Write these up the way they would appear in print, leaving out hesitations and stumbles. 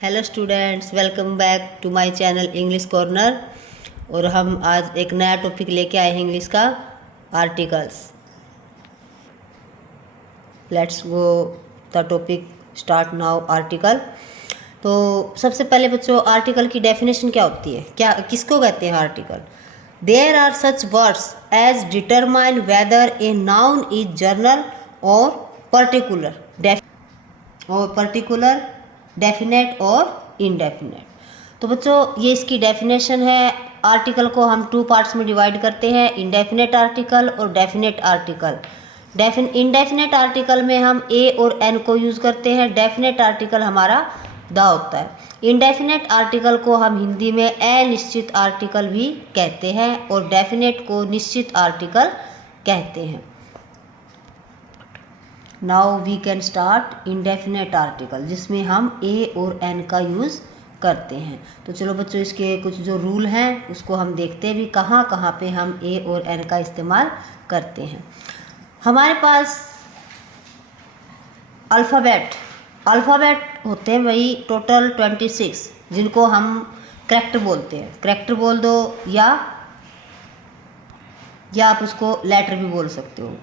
Hello students, welcome back to my channel English corner. और हम आज एक नया टॉपिक लेके आए हैं इंग्लिश का, articles. Let's go the topic start now. Article. तो सबसे पहले बच्चों, आर्टिकल की डेफिनेशन क्या होती है, क्या किसको कहते हैं article? There are such words as determine whether a noun is general और पर्टिकुलर डेफिनेट और इनडेफिनेट। तो बच्चों, ये इसकी डेफिनेशन है। आर्टिकल को हम टू पार्ट्स में डिवाइड करते हैं, इंडेफिनेट आर्टिकल और डेफिनेट आर्टिकल। इनडेफिनेट आर्टिकल में हम ए और एन को यूज़ करते हैं। डेफिनेट आर्टिकल हमारा द होता है। इनडेफिनेट आर्टिकल को हम हिंदी में अनिश्चित आर्टिकल भी कहते हैं और डेफिनेट को निश्चित आर्टिकल कहते हैं। Now we can start indefinite article, जिसमें हम ए और एन का यूज़ करते हैं। तो चलो बच्चों, इसके कुछ जो रूल हैं उसको हम देखते हैं भी कहाँ कहाँ पे हम ए और एन का इस्तेमाल करते हैं। हमारे पास अल्फ़ाबेट होते हैं भाई टोटल 26, जिनको हम करैक्टर बोलते हैं। करैक्टर बोल दो या आप उसको लेटर भी बोल सकते हो।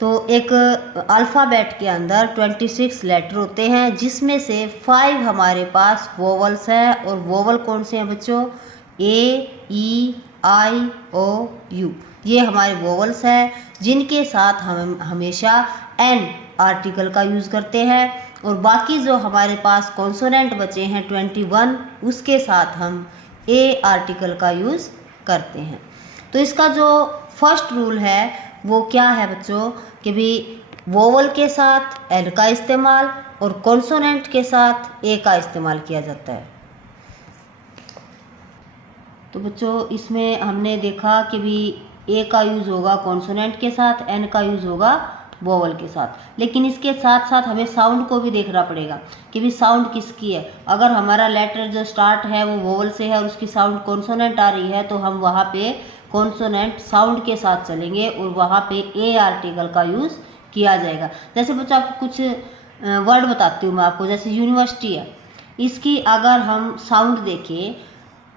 तो एक अल्फ़ाबेट के अंदर 26 लेटर होते हैं, जिसमें से 5 हमारे पास वोवल्स हैं। और वोवल कौन से हैं बच्चों? ए, ई, आई, ओ, यू। ये हमारे वोवल्स हैं, जिनके साथ हम हमेशा एन आर्टिकल का यूज़ करते हैं। और बाकी जो हमारे पास कॉन्सोनेंट बचे हैं 21, उसके साथ हम ए आर्टिकल का यूज़ करते हैं। तो इसका जो फर्स्ट रूल है वो क्या है बच्चों, कि भी वोवल के साथ एन का इस्तेमाल और कॉन्सोनेंट के साथ ए का इस्तेमाल किया जाता है। तो बच्चों, इसमें हमने देखा कि भी ए का यूज़ होगा कॉन्सोनेंट के साथ, एन का यूज़ होगा वोवल के साथ। लेकिन इसके साथ साथ हमें साउंड को भी देखना पड़ेगा कि भी साउंड किसकी है। अगर हमारा लेटर जो स्टार्ट है वो वोवल से है और उसकी साउंड कॉन्सोनेंट आ रही है, तो हम वहाँ पे कॉन्सोनेंट साउंड के साथ चलेंगे और वहाँ पे ए आर्टिकल का यूज़ किया जाएगा। जैसे बच्चों, आपको कुछ वर्ड बताती हूँ मैं आपको। जैसे यूनिवर्सिटी है, इसकी अगर हम साउंड देखें,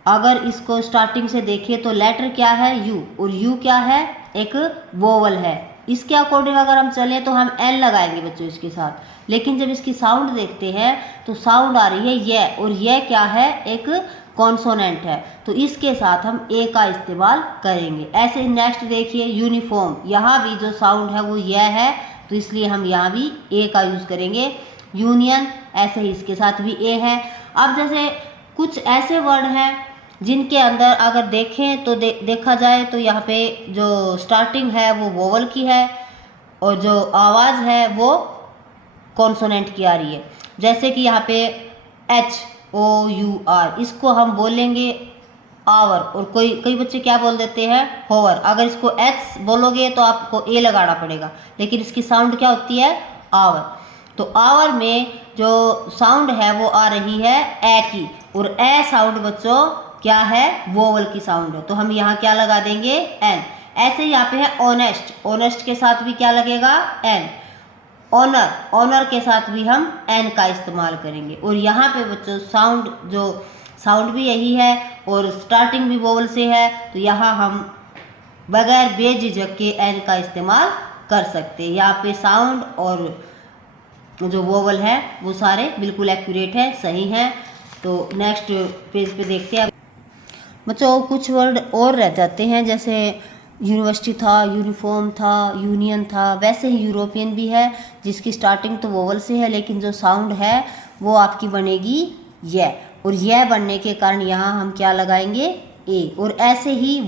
अगर इसको स्टार्टिंग से देखें तो लेटर क्या है? यू। और यू क्या है? एक वोवल है। इसके अकॉर्डिंग अगर हम चलें तो हम एन लगाएंगे बच्चों इसके साथ। लेकिन जब इसकी साउंड देखते हैं तो साउंड आ रही है ये, और ये क्या है? एक कॉन्सोनेंट है। तो इसके साथ हम ए का इस्तेमाल करेंगे। ऐसे नेक्स्ट देखिए, यूनिफॉर्म। यहाँ भी जो साउंड है वो ये है, तो इसलिए हम यहाँ भी ए का यूज़ करेंगे। यूनियन, ऐसे ही इसके साथ भी ए है। अब जैसे कुछ ऐसे वर्ड हैं जिनके अंदर अगर देखें तो देखा जाए तो यहाँ पे जो स्टार्टिंग है वो वोवल की है और जो आवाज़ है वो कॉन्सोनेंट की आ रही है। जैसे कि यहाँ पे HOUR, इसको हम बोलेंगे आवर, और कई बच्चे क्या बोल देते हैं? होवर। अगर इसको एच बोलोगे तो आपको ए लगाना पड़ेगा, लेकिन इसकी साउंड क्या होती है? आवर। तो आवर में जो साउंड है वो आ रही है ए की, और ए साउंड बच्चों क्या है? वोवल की साउंड है। तो हम यहाँ क्या लगा देंगे? एन। ऐसे यहाँ पे है ऑनेस्ट। ऑनेस्ट के साथ भी क्या लगेगा? एन। ऑनर, ऑनर के साथ भी हम एन का इस्तेमाल करेंगे। और यहाँ पे बच्चों साउंड भी यही है और स्टार्टिंग भी वोवल से है, तो यहाँ हम बगैर बेझिझक के एन का इस्तेमाल कर सकते हैं। यहाँ पे साउंड और जो वोवल है वो सारे बिल्कुल एक्यूरेट है, सही है। तो नेक्स्ट पेज पे देखते हैं बच्चों। कुछ वर्ड और रह जाते हैं, जैसे यूनिवर्सिटी था, यूनिफॉर्म था, यूनियन था। वैसे ही यूरोपियन भी है, जिसकी स्टार्टिंग तो वोवल से है, लेकिन जो साउंड है वो आपकी बनेगी ये, और यह बनने के कारण यहाँ हम क्या लगाएंगे? ए। और ऐसे ही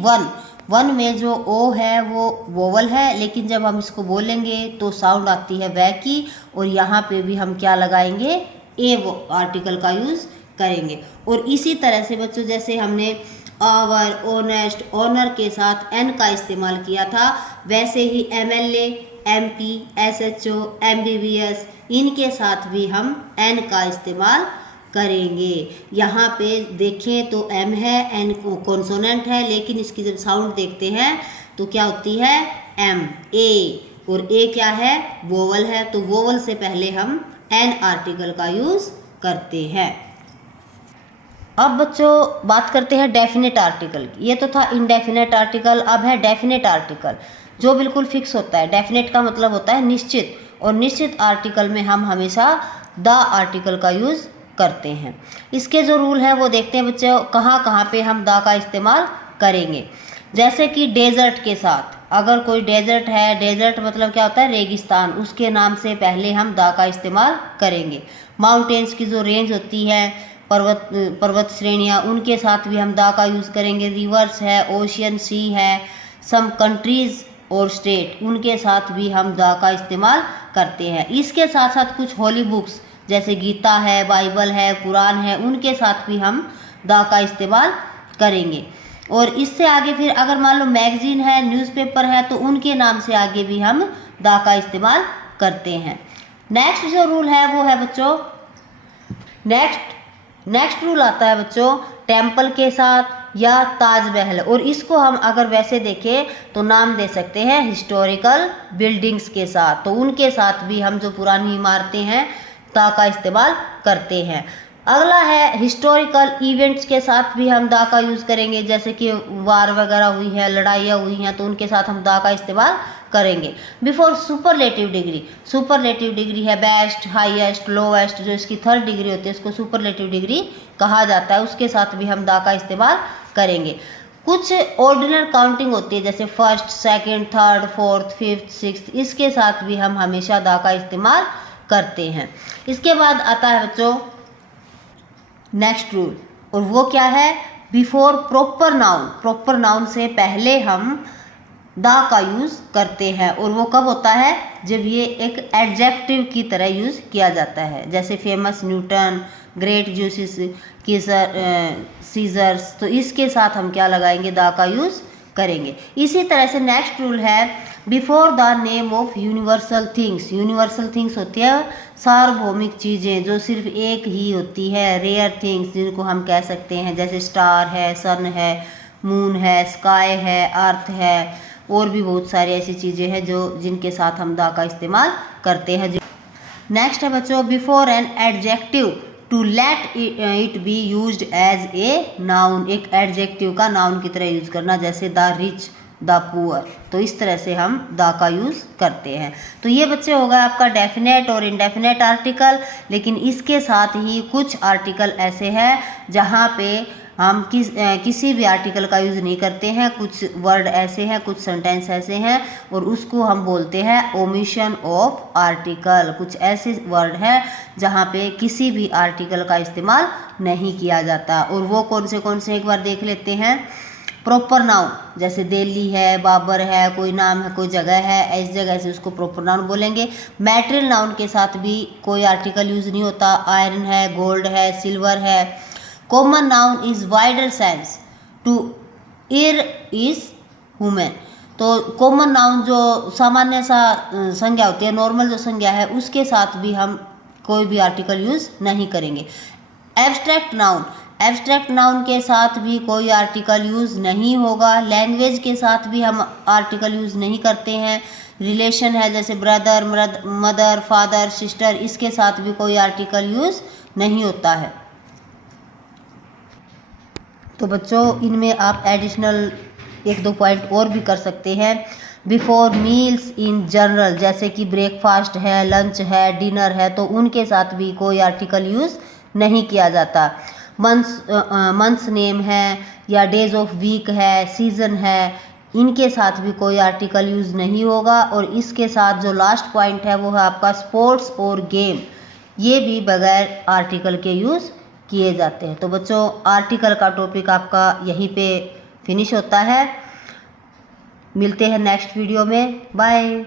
वन में जो ओ है वो वोवल है, लेकिन जब हम इसको बोलेंगे तो साउंड आती है वह की, और यहाँ पे भी हम क्या लगाएंगे? ए वो आर्टिकल का यूज़ करेंगे। और इसी तरह से बच्चों, जैसे हमने आवर, ऑनेस्ट, ऑनर के साथ एन का इस्तेमाल किया था, वैसे ही MLA, MP, SHO, MBBS, इनके साथ भी हम एन का इस्तेमाल करेंगे। यहाँ पे देखें तो एम है, एन कॉन्सोनेंट है, लेकिन इसकी जब साउंड देखते हैं तो क्या होती है? एम, ए। और ए क्या है? वोवल है। तो वोवल से पहले हम एन आर्टिकल का यूज़ करते हैं। अब बच्चों बात करते हैं डेफिनेट आर्टिकल की। ये तो था इनडेफिनेट आर्टिकल, अब है डेफिनेट आर्टिकल जो बिल्कुल फिक्स होता है। डेफिनेट का मतलब होता है निश्चित, और निश्चित आर्टिकल में हम हमेशा द आर्टिकल का यूज़ करते हैं। इसके जो रूल हैं वो देखते हैं बच्चों, कहाँ कहाँ पे हम द का इस्तेमाल करेंगे। जैसे कि डेजर्ट के साथ, अगर कोई डेजर्ट है, डेजर्ट मतलब क्या होता है, रेगिस्तान, उसके नाम से पहले हम द का इस्तेमाल करेंगे। माउंटेन्स की जो रेंज होती है, पर्वत श्रेणियाँ, उनके साथ भी हम द का यूज़ करेंगे। रिवर्स है, ओशियन, सी है, सम कंट्रीज़ और स्टेट, उनके साथ भी हम द का इस्तेमाल करते हैं। इसके साथ साथ कुछ होली बुक्स जैसे गीता है, बाइबल है, कुरान है, उनके साथ भी हम द का इस्तेमाल करेंगे। और इससे आगे फिर अगर मान लो मैगजीन है, न्यूज़पेपर है, तो उनके नाम से आगे भी हम द का इस्तेमाल करते हैं। नेक्स्ट जो रूल है वो है बच्चों, नेक्स्ट रूल आता है बच्चों टेम्पल के साथ या ताजमहल, और इसको हम अगर वैसे देखें तो नाम दे सकते हैं हिस्टोरिकल बिल्डिंग्स के साथ। तो उनके साथ भी हम जो पुरानी इमारतें हैं द का इस्तेमाल करते हैं। अगला है हिस्टोरिकल इवेंट्स के साथ भी हम द का यूज़ करेंगे। जैसे कि वार वगैरह हुई है, लड़ाइयाँ हुई हैं, तो उनके साथ हम द का इस्तेमाल करेंगे। Before superlative degree, superlative degree है बेस्ट, हाईएस्ट, लोवेस्ट, जो इसकी थर्ड डिग्री होती है इसको सुपरलेटिव डिग्री कहा जाता है, उसके साथ भी हम द का इस्तेमाल करेंगे। कुछ ऑर्डिनल काउंटिंग होती है जैसे first, second, third, fourth, fifth, sixth, इसके साथ भी हम हमेशा द का इस्तेमाल करते हैं। इसके बाद आता है बच्चों नेक्स्ट रूल, और वो क्या है, before proper noun, proper noun से पहले हम द का यूज़ करते हैं। और वो कब होता है, जब ये एक एडजेक्टिव की तरह यूज़ किया जाता है। जैसे फेमस, न्यूटन, ग्रेट, जूसिस, सीजर्स, तो इसके साथ हम क्या लगाएंगे, द का यूज़ करेंगे। इसी तरह से नेक्स्ट रूल है before the name of universal things. Universal things होती है सार्वभौमिक चीज़ें जो सिर्फ एक ही होती है। रेयर थिंग्स जिनको हम कह सकते हैं जैसे स्टार है, सन है, मून है, स्काई है, अर्थ है, और भी बहुत सारी ऐसी चीज़ें हैं जो जिनके साथ हम द का इस्तेमाल करते हैं। नेक्स्ट है बच्चों before an adjective to let it be used as a noun. एक एडजेक्टिव का नाउन की तरह यूज करना, जैसे द रिच, द पुअर, तो इस तरह से हम द का यूज़ करते हैं। तो ये बच्चे हो गया आपका डेफिनेट और इनडेफिनेट आर्टिकल। लेकिन इसके साथ ही कुछ आर्टिकल ऐसे हैं जहाँ पे हम किसी भी आर्टिकल का यूज़ नहीं करते हैं। कुछ वर्ड ऐसे हैं, कुछ सेंटेंस ऐसे हैं, और उसको हम बोलते हैं ओमिशन ऑफ आर्टिकल। कुछ ऐसे वर्ड हैं जहाँ पे किसी भी आर्टिकल का इस्तेमाल नहीं किया जाता। और वो कौन से एक बार देख लेते हैं। प्रॉपर नाउन जैसे दिल्ली है, बाबर है, कोई नाम है, कोई जगह है, इस जगह से उसको प्रॉपर नाउन बोलेंगे। मैटेरियल नाउन के साथ भी कोई आर्टिकल यूज़ नहीं होता। आयरन है, गोल्ड है, सिल्वर है। Common noun is wider sense to err is human. तो कॉमन नाउन जो सामान्य सा संज्ञा होती है, नॉर्मल जो संज्ञा है, उसके साथ भी हम कोई भी आर्टिकल यूज़ नहीं करेंगे। एब्स्ट्रैक्ट नाउन, एब्स्ट्रैक्ट नाउन के साथ भी कोई आर्टिकल यूज़ नहीं होगा। लैंग्वेज के साथ भी हम आर्टिकल यूज़ नहीं करते हैं। रिलेशन है जैसे ब्रदर, मदर, फादर, सिस्टर, इसके साथ भी कोई आर्टिकल यूज़ नहीं होता है। तो बच्चों इनमें आप एडिशनल 1-2 पॉइंट और भी कर सकते हैं। बिफोर मील्स इन जनरल, जैसे कि ब्रेकफास्ट है, लंच है, डिनर है, तो उनके साथ भी कोई आर्टिकल यूज़ नहीं किया जाता। मंथ्स नेम है या डेज ऑफ वीक है, सीज़न है, इनके साथ भी कोई आर्टिकल यूज़ नहीं होगा। और इसके साथ जो लास्ट पॉइंट है वो है आपका स्पोर्ट्स और गेम, ये भी बगैर आर्टिकल के यूज़ किए जाते हैं। तो बच्चों आर्टिकल का टॉपिक आपका यहीं पे फिनिश होता है। मिलते हैं नेक्स्ट वीडियो में, बाय।